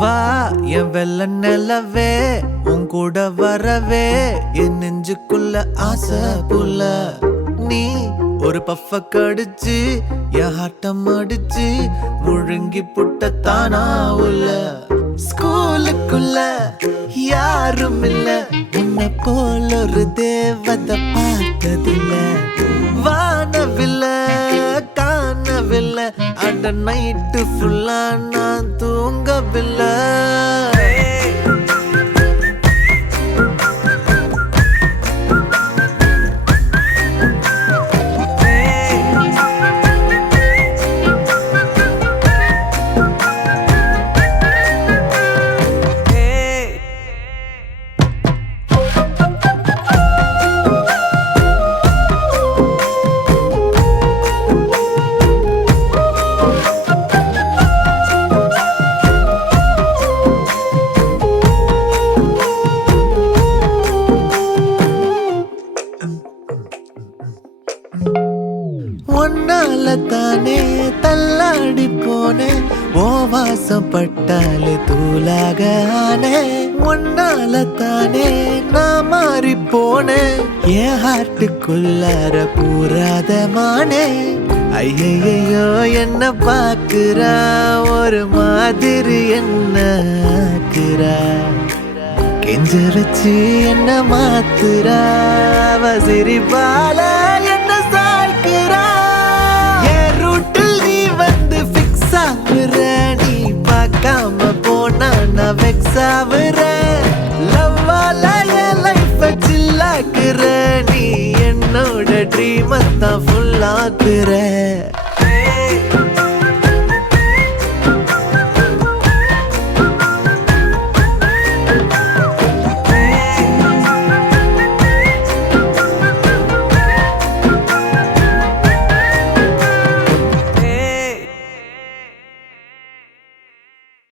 வா என் வெள்ள நிலவே உன் கூட வரவே என் நெஞ்சுக்குள்ள ஆசை புல்ல நீ ஒரு பஃப கடிச்சு என் ஹாட்டம் அடிச்சு முழுங்கி புட்ட தானா உள்ள ஸ்கூலுக்குள்ள யாரும் இல்ல உன்னை போல ஒரு தேவதை பார்த்ததில்ல வானவில்ல காணவில்லை அட நைட்டு ஃபுல்லா நான் தூங்கவில்லை ஒன்னால தானே தள்ளாடி போனேன் ஓ வாசம் பட்டாலே தூளாக ஆனே ஒன்னால தானே நான் மாறி போனேன் என் ஹார்ட்டுக்குள்ளார பூராத மானே ஐயையோ என்ன பாக்குறா ஒரு மாதிரி என்ன ஆக்குறா கெஞ்ச வச்சு என்ன மாத்துறா அவ சிரிப்பால என்ன சாய்க்கிறா என் ரூட்டில் நீ வந்து ஃபிக்ஸ் ஆகுற நீ பார்க்காம போனா நான் வெக்ஸ் ஆகுற லவ்வால என் லைஃப சில்லாக்குற நீ என்னோட ட்ரீம் தான் ஃபுல் ஆக்குற